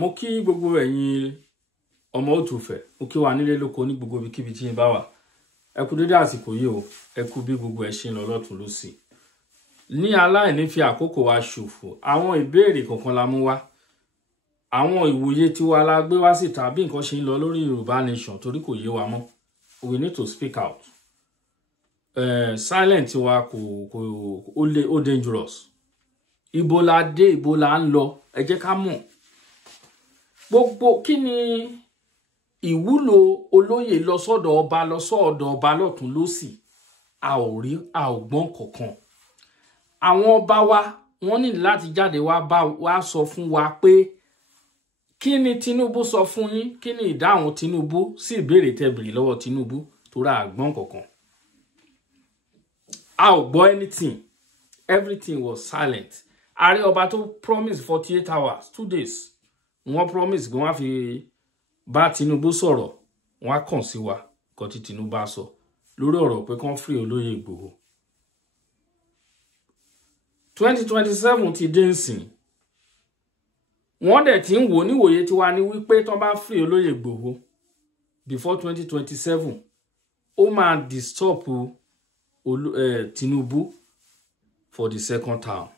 Mo kí gbogbo ẹ̀yin ọmọ Òtùfẹ̀, mo kí wa nílé lóko ní gbogbo ibikíbi tí ń bá wà. Ẹ kú dédé àsìkò yìí o, ẹ kú bí gbogbo ẹ̀ ṣe ń lọ lọ́tùn lósì. Ní aláìní fi àkókò wa ṣòfò, àwọn ìbéèrè kọ̀ọ̀kan la mú wá. Àwọn ìwòye tiwa la gbé wá síta bí nǹkan ṣe ń lọ lórí Yorùbá Nation torí kò yé wa mọ́. We need to speak out. Silent wa ó dangerous. Ibo la dé, ibo la ń lọ, ẹ jẹ́ ká mọ̀. Gbogbo kí ni ìwúlò olóyè lọ sọ́dọ̀ ọba lọ́tùn lósì? A ò gbọ́n kankan. Àwọn ọba wa wọ́n ní láti jáde wá sọ fún wa pé kí ni Tinubu sọ fún yín, kí ni ìdáhùn Tinubu sí ìbéèrè tẹ́ béèrè lọ́wọ́ Tinubu torí a gbọ́n kankan. A ò gbọ́ anything. Everything was silent. Ààrẹ ọba tó promise 48 hours, 2 days. Wọ́n promise pé wọ́n fi bá Tinubu sọ̀rọ̀, wọ́n kàn sí wa kò tí Tinubu bá sọ lórí ọ̀rọ̀ pé kàn free olóyè Ìgbòho. 2027 ti dé nsìn. Wọ́n dẹ̀ ti ń wò níwòye tiwa ní wípé tó bá free olóyè Ìgbòho before 2027, ó máa disturb Tinubu for the second term.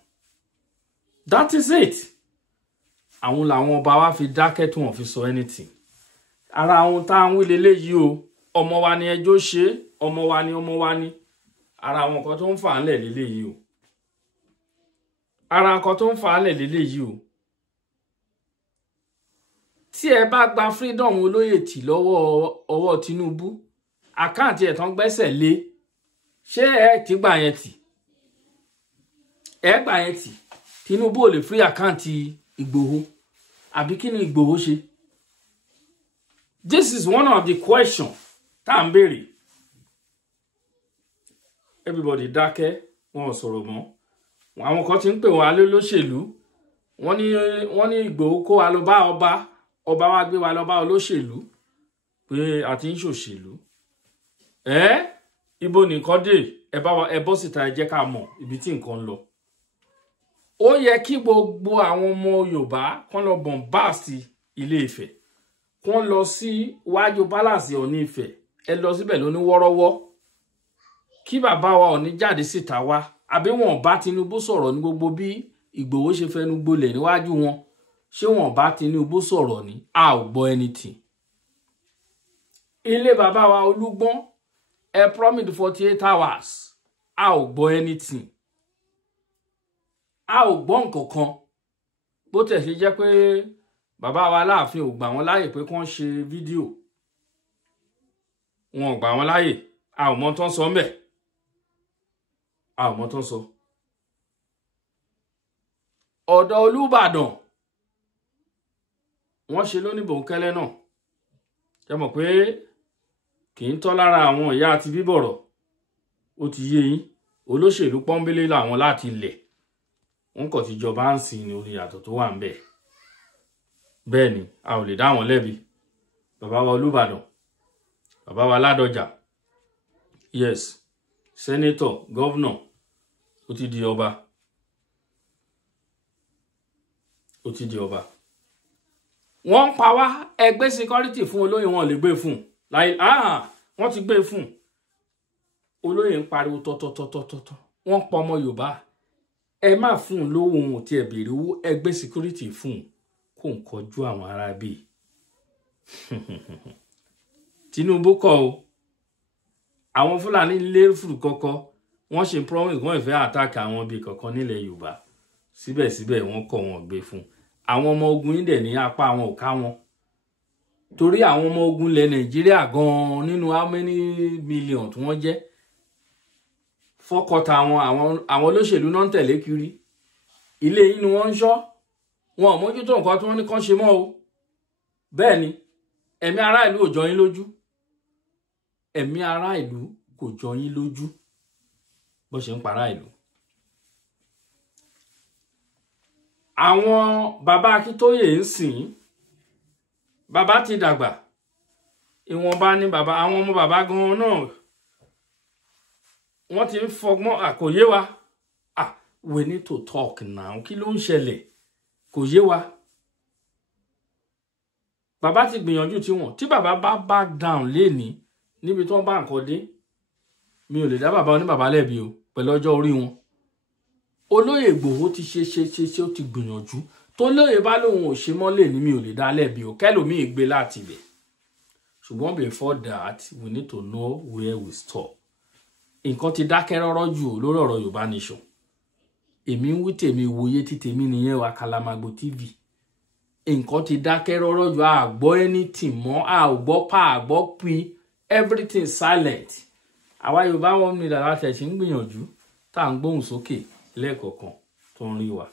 That is it. Àwọn làwọn ọba wa fi dákẹ́ tí wọ́n fi sọ anything. Ara àwọn tá ń wí leléyìí o, ọmọ wa ni ẹjọ́ ṣe, ọmọ wa ni. Ara àwọn kan tó ń fà ńlẹ̀ leléyìí o. Ara nǹkan tó ń fà ńlẹ̀ leléyìí o. Tí ẹ bá gba freedom olóyè tì lọ́wọ́ ọwọ́ Tinubu, àkáǹtì ẹ̀ tán gbẹ́sẹ̀ lé, ṣé ẹ ti gbà yẹn tì? Ẹ gbà yẹn tì. Tinubu ò lè free àkáǹtì Ìgbòho. Àbí kí ni Ìgbòho ṣe? This is one of the questions tá ń béèrè. Everybody dákẹ́, wọn ò sọ̀rọ̀ mọ́. Àwọn kan ti ń pè wọ́n alẹ́ lóṣèlú. Wọ́n ní Ìgbòho kó wa lọ bá ọba wa gbé wa lọ bá olóṣèlú pé a ti ń ṣòṣèlú. Ibo nìkan dé, ẹ bọ́ síta ẹ jẹ́ ká mọ̀ ibi tí nǹkan ń lọ. Ó yẹ kí gbogbo àwọn ọmọ Yorùbá kán lọ bombast Ilé Ifẹ̀, kán lọ sí wájú palace Ọọ̀ni Ifẹ̀, ẹ lọ síbẹ̀ lóní wọ́rọ́wọ́. Kí bàbá wa Ọọ̀ni jáde síta wá, àbí wọn bá Tinubu sọ̀rọ̀ ní gbogbo bí Ìgbòho ṣe fẹnu gbolẹ̀ níwájú wọn. Ṣé wọn bá Tinubu sọ̀rọ̀ ní? A ò gbọ́ anything. Ilé bàbá wa Olúgbọ́n, ẹ promise 48 hours. A ò gbọ́ anything. A ò gbọ́ nǹkankan. Bó tẹ̀ ṣe jẹ́ pé bàbá wa Aláàfin ò gbà wọ́n láyè pé kán ṣe fídíò. Wọn ò gbà wọ́n láyè. A ò mọ̀ tán sọ ńbẹ̀. A ò mọ̀ tán sọ. Ọ̀dọ̀ Olúbàdàn wọ́n ṣe lóní bòńkẹ́lẹ́ náà. Ẹ mọ̀ pé kì í tọ́ lára àwọn ìyá àti bíbọ̀rọ̀. Ó ti yé yín. Olóṣèlú pọ́nbélé làwọn láti ilẹ̀. Wọ́n kò ti jọba ń sin ní orí yàtọ̀ tó wà ń bẹ̀. Bẹ́ẹ̀ ni, a ò lè dá wọn lẹ́bi. Bàbá wa Olúbàdàn, bàbá wa Ládọjà, yes, senator, governor, ó ti di ọba. Ó ti di ọba. Wọ́n pa wá ẹgbẹ́ security fún olóyè, wọn lè gbé fún. Wọ́n ti gbé fún. Olóyè ń pariwo tọ́tọ́tọ́tọ́tọ́. Wọ́n pa ọmọ Yorùbá. Ẹ má fún lówó ohun tí ẹ béèrè owó, ẹgbẹ́ security fún kó ń kọjú àwọn ará bí. Tinubu kọ́ o. Àwọn Fúlàní lé fùrù kọ́kọ́. Wọ́n ṣe promise wọ́n ìfẹ́ attack àwọn bí kankan nílẹ̀ Yorùbá. Síbẹ̀síbẹ̀ wọ́n kọ̀ wọ́n gbé fún. Àwọn ọmọ ogun yín dẹ̀ ní apá àwọn ò ká wọn. Torí àwọn ọmọ ogun ilẹ̀ Nàìjíríà gan-an nínú how many million tí wọ́n jẹ́. Fọ́kọ̀tà àwọn olóṣèlú náà ń tẹ̀lé kiri. Ilé yín ni wọ́n ń ṣọ́. Wọn ò mójútó nǹkan tí wọ́n ní kán ṣe mọ́ o. Bẹ́ẹ̀ ni, ẹ̀mí ará ìlú ò jọ yín lójú. Ẹ̀mí ará ìlú kò jọ yín lójú. Bó ṣe ń para ìlú. Àwọn bàbá Akíntóyè ń sìn. Bàbá ti dàgbà. Ìwọ̀nba ni bàbá, àwọn ọmọ bàbá gan-an náà. Wọ́n ti ń fọgbọ́n àkòyé wa. We need to talk now. Kí ló ń ṣẹlẹ̀? Kò yé wa. bàbá ti gbìyànjú tí wọ́n tí bàbá bá back down léni níbi tí wọ́n bá nǹkan dé mi ò lè dá bàbá oníbàbá lẹ́bi o pẹ̀lú ọjọ́ orí wọn. Olóyè Ìgbòho ti ṣe ó ti gbìyànjú tó lóye bá lóun ò ṣe mọ́ lè ní mi ò lè dá lẹ́bi o kẹ́lòmíì gbé láti ibẹ̀. Ṣùgbọ́n before that we need to know where we stop. Nǹkan ti dákẹ́ rọ́rọ́ jù lórí ọ̀rọ̀ Yorùbá Nation. Èmi ń wí tèmi wòye tí tèmi nìyẹn wa Kalamago TV. Nǹkan ti dákẹ́ rọ́rọ́ jù a gbọ́ anything mọ́ a ò gbọ́ pa a gbọ́ pi everything silent. Àwa Yorùbá wọn ní dàda tẹ̀sí ń gbìyànjú tá à ń gbóhùn sókè lẹ́ẹ̀kọ̀ọ̀kan tó ń rí wa.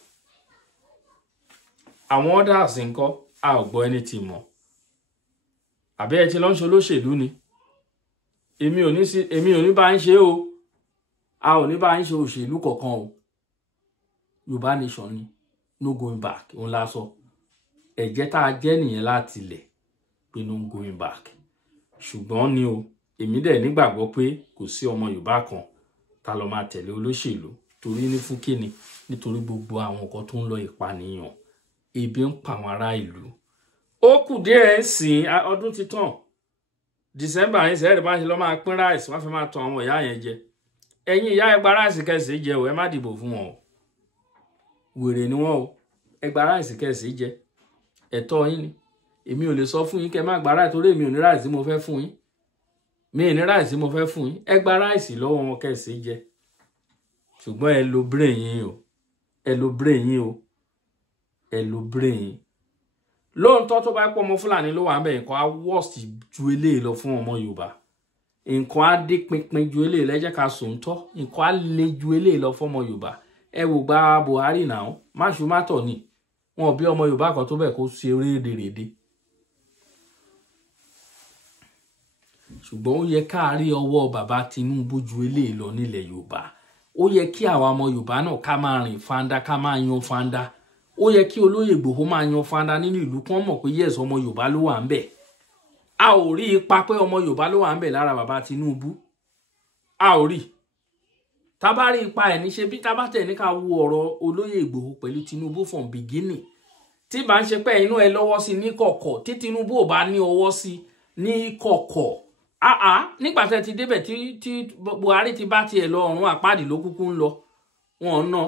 Àwọn others ńkọ́ a ò gbọ́ anything mọ́. Àbẹ́ ẹ ti lọ ń ṣe olóṣèlú ni. Èmi ò ní bá ń ṣe o. A ò ní bá ń ṣe òṣèlú kankan o. Yorùbá Nation ni no going back òun la sọ. Ẹ̀jẹ̀ tá a jẹ́ nìyẹn láti ilẹ̀ pé no going back. Ṣùgbọ́n ni o èmi dẹ̀ nígbàgbọ́ pé kò sí ọmọ Yorùbá kan tá lọ máa tẹ̀lé olóṣèlú torí ní fún kíni nítorí gbogbo àwọn nǹkan tó ń lọ ìpànìyàn ebi ń pa àwọn ará ìlú. Ó kù díẹ̀ sìn ọdún ti tán December yẹn sẹ́ẹ̀rì bá ń ṣe lọ́ máa pín ráìsì wọ́n fi máa tan àwọn ìyá yẹn jẹ. Ẹ̀yin ìyá ẹ gba ráìsì kẹsì jẹ o ẹ má dìbò fún wọn o. Wèrè ni wọ́n o ẹ gba ráìsì kẹsì jẹ ẹ̀tọ́ yín ni. Èmi ò lè sọ fún yín kẹ́ má gba ráìsì torí èmi ò ní ráìsì mo fẹ́ fún yín. Mi ò ní ráìsì mo fẹ́ fún yín. Ẹ gba ráìsì lọ́wọ́ wọn kẹsì jẹ. Ṣùgbọ́n ẹ lo brain yín o. Ẹ lo brain yín o. Ẹ lo brain yín. Lóòótọ́ tó bá pọ̀ ọmọ Fúlàní ló wà ń bẹ̀ nǹkan á worst ju eléyìí lọ fún ọmọ Yorùbá. Nǹkan á dé pinpin ju eléyìí lẹ́jẹ́ ká sòótọ́. Nǹkan á le ju eléyìí lọ fún ọmọ Yorùbá. Ẹ wò gba Buhari náà máṣu mátọ̀ ni. Wọn ò bí ọmọ Yorùbá kan tó bẹ̀ kó ṣe rédèrèdè. Ṣùgbọ́n ó yẹ ká rí ọwọ́ bàbá Tinubu ju eléyìí lọ nílẹ̀ Yorùbá. Ó yẹ kí àwa ọmọ Yorùbá náà ká máa rìn fanda ká máa yan fanda. Ó yẹ kí olóyè Ìgbòho máa yan fanda nínú ìlú kan mọ̀ pé yes ọmọ Yorùbá ló wà ń bẹ̀. A ò rí ipa pé ọmọ Yorùbá ló wà ń bẹ̀ lára bàbá Tinubu. A ò rí. Tá bá rí ipa ẹ̀ ní ṣe bí tá bá tẹ̀ ní ká wo ọ̀rọ̀ olóyè Ìgbòho pẹ̀lú Tinubu from beginning. Tí bá ń ṣe pé inú ẹ lọ́wọ́ sí ní kọ̀kọ̀ tí Tinubu ò bá ní ọwọ́ sí ní kọ̀kọ̀. Nígbà tẹ́ ti débẹ̀ tí Buhari ti bá tiẹ̀ lọ ọ̀run àpáàdì ló kúkú ń lọ. Wọn ná.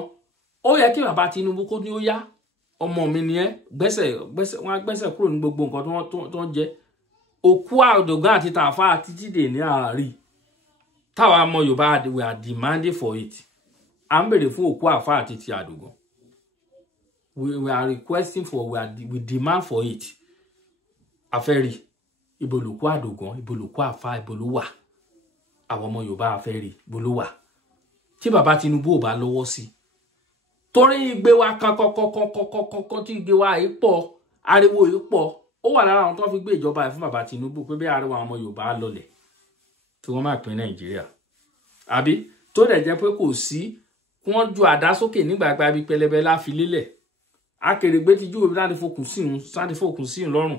Ó yẹ kí bàbá Tinubu kó ní ó yá. Ọmọ mi ni ẹ gbẹ́sẹ̀ kúrò ní gbogbo nǹkan tó ń jẹ. Òkú Àdògán àti Tàfà títí dè ní àárí. Táwa ọmọ Yorùbá we are demanding for it. À ń bèrè fún òkú Àfà àti ti Àdògán. We are requesting for we demand for it. Afẹ́rí ibo lòkú Àdògán ibo lòkú Àfà ibo ló wà. Àwọn ọmọ Yorùbá afẹ́rí ibo ló wà. Tí bàbá Tinubu ò bá lọ́wọ́ sí torí igbe wa kan kọ́kọ́ tí igbe wa yìí pọ̀ ariwo yìí pọ̀ ó wà lára àwọn tó fi gbé ìjọba ẹ̀ fún bàbá Tinubu pé bí ariwo àwọn ọmọ Yorùbá lọlẹ̀ tí wọ́n máa pín Nàìjíríà àbí tó dẹ̀ jẹ́ pé kò sí wọ́n ju àdá sókè nígbàgbà bí pẹlẹbẹ láfi lélẹ̀ Akèrègbè ti júwe láti fòkùn sí lọ́rùn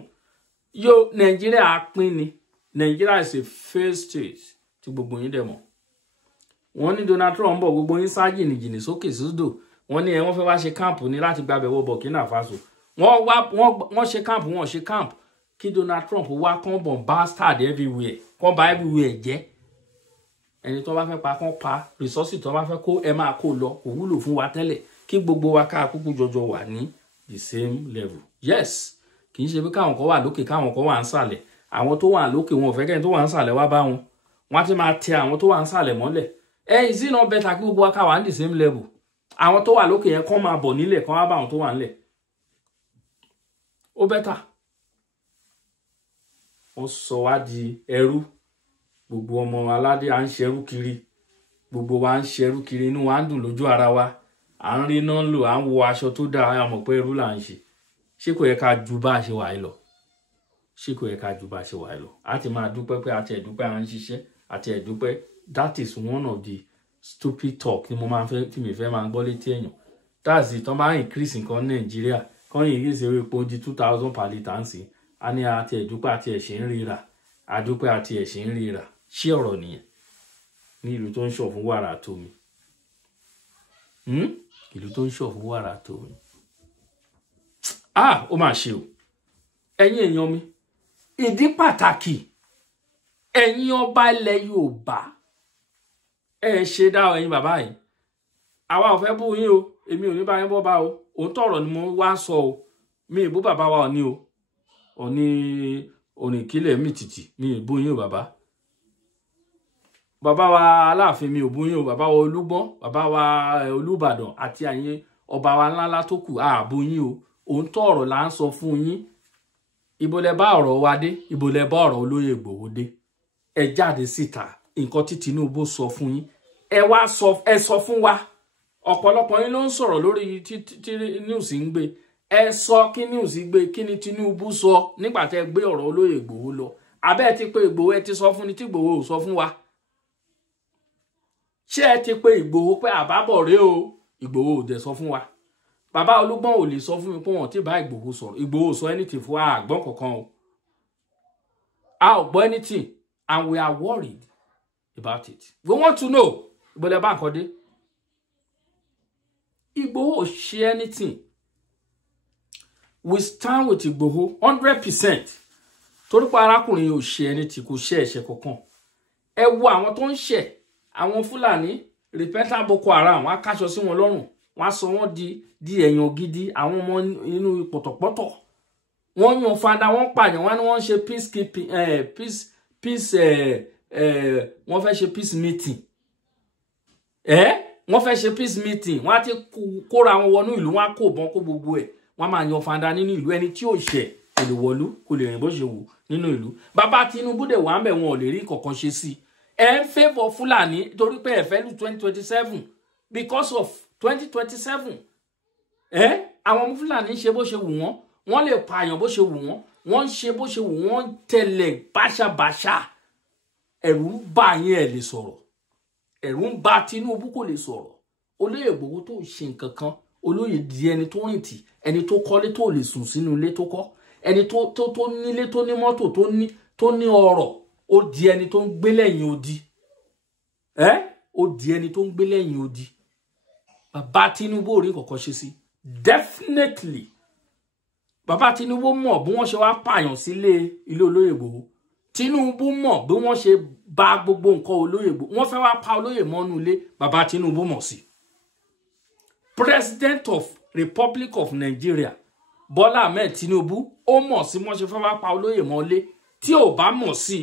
yóò Nàìjíríà pín ni Nàìjíríà is a failed state tí gbogbo yín dẹ̀ mọ̀ wọ́n ní Donald Trump bọ̀ gbogbo yín sá jìnnìjìnnì sókè sódò wọ́n ní wọ́n fẹ́ wá ṣe camp ní láti gbàbẹ̀ wọ Burkina Faso wọ́n ṣe camp wọ́n ṣe camp kí Donald Trump wá kán bọ̀ bastard everywhere kán ba everywhere jẹ́ ẹni tó bá fẹ́ pa kán pa resources tó bá fẹ́ kó ẹ máa kó lọ kò wúlò fún wa tẹ́lẹ̀ kí gbogbo wa ká kúkú jọjọ wà ní the same level yes kì í ṣe pé káwọn kan wà lókè káwọn kan wà ń sàlẹ̀ àwọn tó wà lókè wọn ò fẹ́ kẹ́ni tó wà ń sàlẹ̀ wá bá wọn wọ́n ti máa tẹ àwọn tó wà ń sàlẹ̀ mọ́lẹ̀ is it not better kí gbogbo wa ká wà ní the same level àwọn tó wà lókè yẹn kàn máa bọ̀ nílẹ̀ kàn wá bá àwọn tó wà nílẹ̀ ó bẹ́tà wọ́n sọ wá di ẹrú gbogbo ọmọ aládé à ń ṣẹrú kiri gbogbo wa ń ṣẹrú kiri inú wa ń dùn lójú ara wa à ń rí náà lò à ń wọ aṣọ tó dáa a mọ̀ pé ẹrú là ń ṣe kò yẹ ká ju bá a ṣe wà lọ kò yẹ ká ju bá a ṣe wà lọ a ti máa dúpẹ́ pé àti ẹ̀dúpẹ́ à ń ṣiṣẹ́ àti ẹ̀dúpẹ́ that is one of the stupid talk ni mo máa fẹ́ tí mi fẹ́ máa gbọ́ létí èèyàn that's it tán bá increase nǹkan Nàìjíríà kan yìí yìí ṣe epo di 2000 per litre ń sìn a ní àti ẹ̀dúpẹ́ àti ẹ̀ṣẹ̀ ń ríra àdúpẹ́ àti ẹ̀ṣẹ̀ ń ríra ṣé ọ̀rọ̀ nìyẹn ní ìlú tó ń ṣọ̀ fún wàrà àtomi ìlú tó ń ṣọ̀ fún wàrà àtomi ó mà ṣe o ẹ̀yin èèyàn mi ìdí pàtàkì ẹ̀yin ọba ilẹ̀ Yorùbá ẹ ṣe dá ẹ̀yin bàbá yìí àwa ò fẹ́ bú yín o èmi ò ní bá yín bọ́ bá o òótọ́ ọ̀rọ̀ ni mo wá sọ o mi ìbú bàbá wa Ọọ̀ni o Ọọ̀ni kílẹ̀ mi tìtì mi ìbú yín o bàbá wa Aláàfin mi ò bú yín o bàbá wa Olúgbọ́n bàbá wa Olúbàdàn àti àyín ọba wa ńláńlá tó kù ààbò yín o òótọ́ ọ̀rọ̀ là ń sọ fún yín ibo lẹ bá ọ̀rọ̀ wa dé ibo lẹ bá ọ̀rọ̀ olóyè Ìgbòho dé ẹ jáde síta nǹkan tí Tinubu sọ fún yín ẹ sọ fún wa ọ̀pọ̀lọpọ̀ yín ló ń sọ̀rọ̀ lórí tí news ń gbé ẹ sọ kí news gbé kí ni Tinubu sọ nígbà tẹ́ gbé ọ̀rọ̀ olóyè Ìgbòho lọ abẹ́ ti pé Ìgbòho ẹ ti sọ fún ni tí Ìgbòho ò sọ fún wa ṣé ẹ ti pé Ìgbòho pé àbábọ̀ rẹ o Ìgbòho ò dẹ̀ sọ fún wa bàbá Olúgbọ́n ò lè sọ fún mi pé wọ́n ti bá Ìgbòho sọ̀rọ̀ Ìgbòho sọ anything fún àgbọn kankan o a ò gbọ́ anything and we are worried about it we want to know ìbọ̀lẹ̀ bá nǹkan dé Ìgbòho ò ṣe anything we stand with Ìgbòho 100% torí pé arákùnrin yóò ṣe anything kò ṣe ẹ̀ṣẹ̀ kankan ẹ wo àwọn tó ń ṣẹ̀ àwọn Fúlàní repentant Boko Haram wọ́n á káṣọ sí wọn lọ́rùn wọ́n á sọ wọ́n di èèyàn gidi àwọn ọmọ inú pọ̀tọ̀pọ̀tọ̀ wọ́n yan fada wọ́n pààyàn wọ́n ní wọ́n ṣe peacekeeping wọ́n fẹ́ ṣe peace meeting wọ́n fẹ́ ṣe peace meeting wọ́n á ti kóra wọn wọnú ìlú wọ́n á kó bọn kó gbogbo ẹ̀ wọ́n máa yan fada nínú ìlú ẹni tí ò ṣẹ̀ kò lè wọ̀lú kò lè rìn bó ṣe wù nínú ìlú bàbá Tinubu dẹ̀ wà ń bẹ̀ wọn ò lè rí kankan ṣe sí ẹ ń favour Fúlàní torí pé ẹ fẹ́ lù 2027 because of 2027 àwọn ọmọ Fúlàní ṣe bó ṣe wù wọ́n wọ́n lè pààyàn bó ṣe wù wọ́n wọ́n ṣe bó ṣe wù wọ́n tẹ̀lẹ̀ báṣabàṣá ẹ̀rù ń bà yín ẹ lè sọ̀rọ̀ ẹ̀rù ń bà Tinubu kò lè sọ̀rọ̀ olóyè Ìgbòho tó ṣe nǹkan kan olóyè di ẹni tó rìn tì ẹni tó kọ́lé tó lè sùn sínú ilé tó kọ́ ẹni tó nílé tó ní mọ́tò tó ní ọrọ̀ ó di ẹni tó ń gbé lẹ́yìn odi ó di ẹni tó ń gbé lẹ́yìn odi bàbá Tinubu ò rí kankan ṣe sí definitely bàbá Tinubu mọ̀ bí wọ́n ṣe wá pààyàn sílé ilé olóyè Ìgbòho Tinubu mọ̀ bí wọ́n ṣe bà gbogbo nǹkan olóyè Ìgbòho wọ́n fẹ́ wá pa olóyè mọ́nú ilé bàbá Tinubu mọ̀ sí President of Republic of Nigeria Bọ́lá Ahmed Tinubu ó mọ̀ sí wọ́n ṣe fẹ́ wá pa olóyè mọ́ ilé tí ò bá mọ̀ sí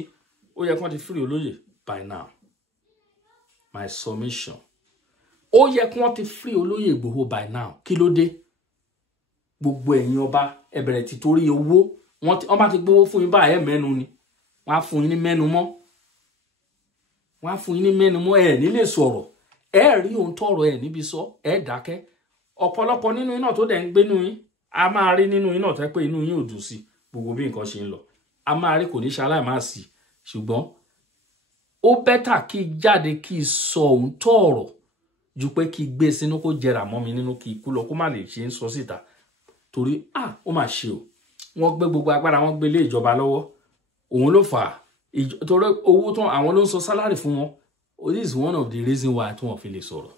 ó yẹ kán ti free olóyè by now my submission ó yẹ kí wọ́n ti free olóyè Ìgbòho by now kí ló dé gbogbo ẹ̀yin ọba ẹ bẹ̀rẹ̀ ti torí owó wọ́n bá ti gbówó fún yín báyìí mẹ́nu ni wọ́n á fún yín ní mẹ́nu mọ́ wọ́n á fún yín ní mẹ́nu mọ́ ẹ ní lè sọ̀rọ̀ ẹ rí ohun tọrọ ẹ níbi sọ ẹ dákẹ́ ọ̀pọ̀lọpọ̀ nínú iná tó dẹ̀ ń gbé nínú yín a máa rí nínú iná tó pé inú yín ò dùn sí gbogbo bí nǹkan ṣe ń lọ a máa rí kò ní ṣaláì má sí ṣùgbọ́n ó bẹ́tà kí jáde kí sọ ohun tọrọ ju pé kí gbé sínú kó jẹrà mọ́ mi nínú kí ikú lọ kó má lè ṣe ń sọ síta torí ó mà ṣe o wọ́n gbé gbogbo agbára wọ́n gbé lé ìjọba lọ́wọ́ òun ló fà torí owó tán àwọn ló ń sọ sálárì fún wọn this is one of the reason why tí wọ́n fi lè sọ̀rọ̀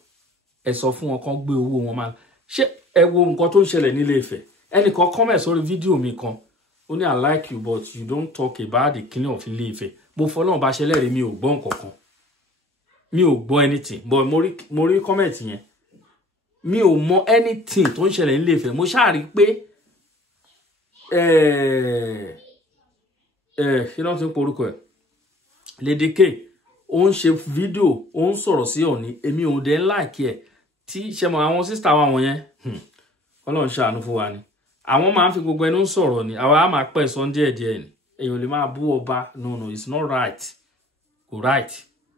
ẹ sọ fún wọn kán gbé owó wọn máa ṣé ẹ wo nǹkan tó ń ṣẹlẹ̀ nílé Ifẹ̀ ẹnìkan comment sórí fídíò mi kan ó ní I like you but you don't talk about the killing of Ilé Ifẹ̀ mo fọlọ́run bá ṣẹlẹ̀ rí mi ò gbọ́ nǹkan kan mi ò gbọ́ anything but mo rí comment yẹn mi ò mọ anything tó ń ṣẹlẹ̀ nílé Ifẹ̀ mo ṣáà rí pé kí ló ń tún porúkọ ẹ̀ Lady K ó ń ṣe fídíò ó ń sọ̀rọ̀ sí Ọọ̀ni èmi ò dé like ẹ̀ tí ṣe mọ̀ àwọn sísítà wa wọ̀nyẹn Ọlọ́run ṣàánú fún wa ni àwọn máa ń fi gbogbo ẹnu sọ̀rọ̀ ni àwa á máa pẹ́ sọ díẹ̀díẹ̀ ni èèyàn lè máa bú ọba no it's not right kò right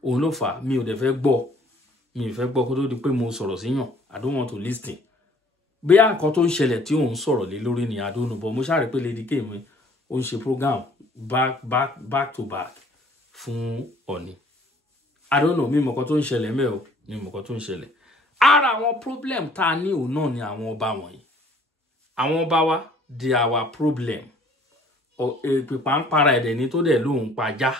òun ló fà mi ò dẹ̀ fẹ́ gbọ́ mi ò fẹ́ gbọ́ kó tó di pé mo sọ̀rọ̀ síyàn I don't want to listen bí àǹkan tó ń ṣẹlẹ̀ tí òun sọ̀rọ̀ lé lórí ni I don't know but mo ṣàrí pé Lady K mi ó ń ṣe program back to back fún Ọọ̀ni I don't know mi mọ̀ kan tó ń ṣẹlẹ̀ mẹ́ o mi mọ̀ kan tó ń ṣẹlẹ̀ ara àwọn problem tá a ní òun náà ni àwọn ọba wọ̀nyí àwọn ọba wa di our problem pípa ń para ẹ̀dẹ̀ ní tó dẹ̀ lóhun pajá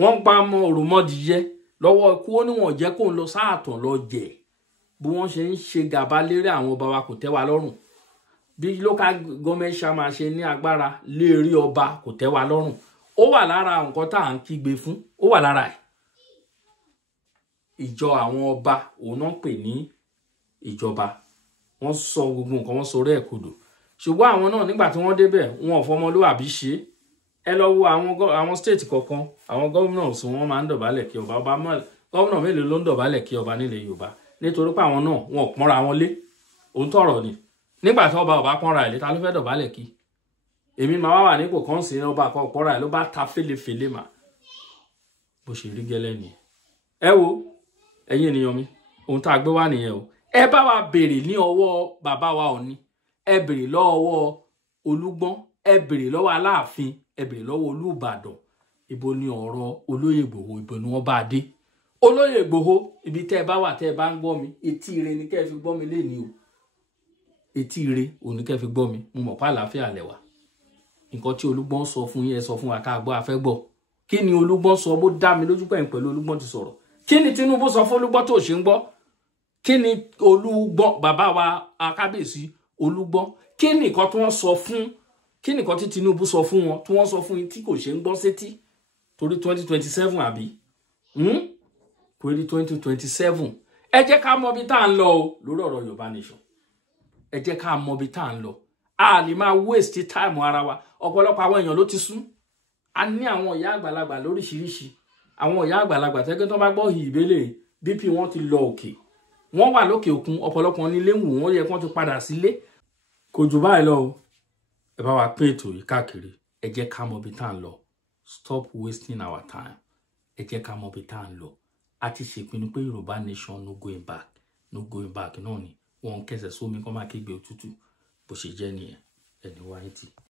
wọ́n pa mọ́ òròmọdìyẹ lọ́wọ́ ikú ó níwọ̀n jẹ́ kó ń lọ sáàtàn lọ jẹ̀ bí wọ́n ṣe ń ṣe gàba lérí àwọn ọba wa kò tẹ́ wa lọ́rùn bí local government chairman ṣe ní agbára lé rí ọba kò tẹ́ wa lọ́rùn. Ó wà lára nǹkan tá à ń kígbe fún, ó wà lára ẹ̀. Ìjọ àwọn ọba òun náà pè ní ìjọba. Wọ́n sọ gbogbo nǹkan, wọ́n sọ rẹ̀ kodò. Ṣùgbọ́n àwọn náà nígbà tí wọ́n débẹ̀ wọn ò fọmọlúwàbí ṣe. Ẹ lọ wo àwọn state kọ̀ọ̀kan, àwọn governors wọ́n máa ń dọ̀bálẹ̀ kí ọba. Governor mélòó ló ń dọ̀bálẹ̀ kí ọba nílẹ̀ Yorùbá? Nítorí pé àwọn náà wọn ò pọ́nra wọn lé. Òun tọ̀rọ̀ ni. Nígbà tí ọba pọ́nra ẹ̀ lé, ta ló fẹ́ dọ̀bálẹ̀ kí? Èmi máa wà nípò kan sí ọba kan pọ́nra ẹ̀ ló bá ta fèlèfèlè mà. Bó ṣe rí gẹ́lẹ́ ni. Ẹ wo ẹ̀yin ènìyàn mi, ohun tá a gbé wá nìyẹn o. Ẹ bá wa béèrè ní ọwọ́ bàbá wa Ọọ̀ni, ẹ béèrè lọ́wọ́ Olúgbọ́n, ẹ béèrè lọ́wọ́ Aláàfin, ẹ béèrè lọ́wọ́ Olúbàdàn. Ibo ni ọ̀rọ̀ Olóyè Ìgbòho, ibo ni wọ́n bá dé? Olóyè Ìgbòho, ibi tẹ́ ẹ bá wà tẹ́ ẹ bá ń gbọ́ mi, etí ire ni kẹ́ ẹ fi gbọ́ mi lénìí o. Etí ire òní kẹ́ ẹ fi gbọ́ mi. Mo mọ̀ pé àlàáfíà lẹ wà. Nǹkan tí Olúgbọ́n sọ fún yín, ẹ sọ fún wa ká gbọ́, a fẹ́ gbọ́. Kí ni Olúgbọ́n sọ? Bó dá mi lójú pẹ̀lú Olúgbọ́n ti sọ̀rọ̀. Kí ni Tinubu sọ fún Olúgbọ́n tó ṣe ń gbọ́? Kí ni Olúgbọ́n bàbá wa Akábíyèsí Olúgbọ́n? Kí ni nǹkan tí wọ́n sọ fún? Kí ni nǹkan tí Tinubu sọ fún wọn tí wọ́n sọ fún yín tí kò ṣe ń gbọ́ sétí? Torí 2027 àbí? Torí 2027. Ẹ jẹ́ ká mọ bí tá à ń lọ o lórí ọ̀rọ̀ Yorùbá Nation. Ẹ jẹ́ ká mọ bí tá à ń lọ. A lè máa waste time ara wa. Ọ̀pọ̀lọpọ̀ àwọn èèyàn ló ti sún. A ní àwọn ìyá àgbàlagbà lóríṣiríṣi. Àwọn ìyá àgbàlagbà tẹ́gẹ́ tó bá gbọ́ ìbéèrè BP wọn ti lọ òkè. Wọ́n wà lókè òkun, ọ̀pọ̀lọpọ̀ nílé ń wò wọ́n yẹ kán ti padà sílé. Kò jù báyìí lọ o. Ẹ bá wa pín ètò yìí káàkiri. Ẹ jẹ́ ká mọ bí tá à ń lọ. Stop wasting our time. Ẹ jẹ́ ká mọ bí tá à ń lọ. A ti ṣèpinnu pé Yorùbá Nation no going back. No going back náà ni. Wọ́n kẹsẹ̀ sómi kán máa kígbe òtútù. Bó ṣe jẹ́ nìyẹn. Ẹni wáyé tì.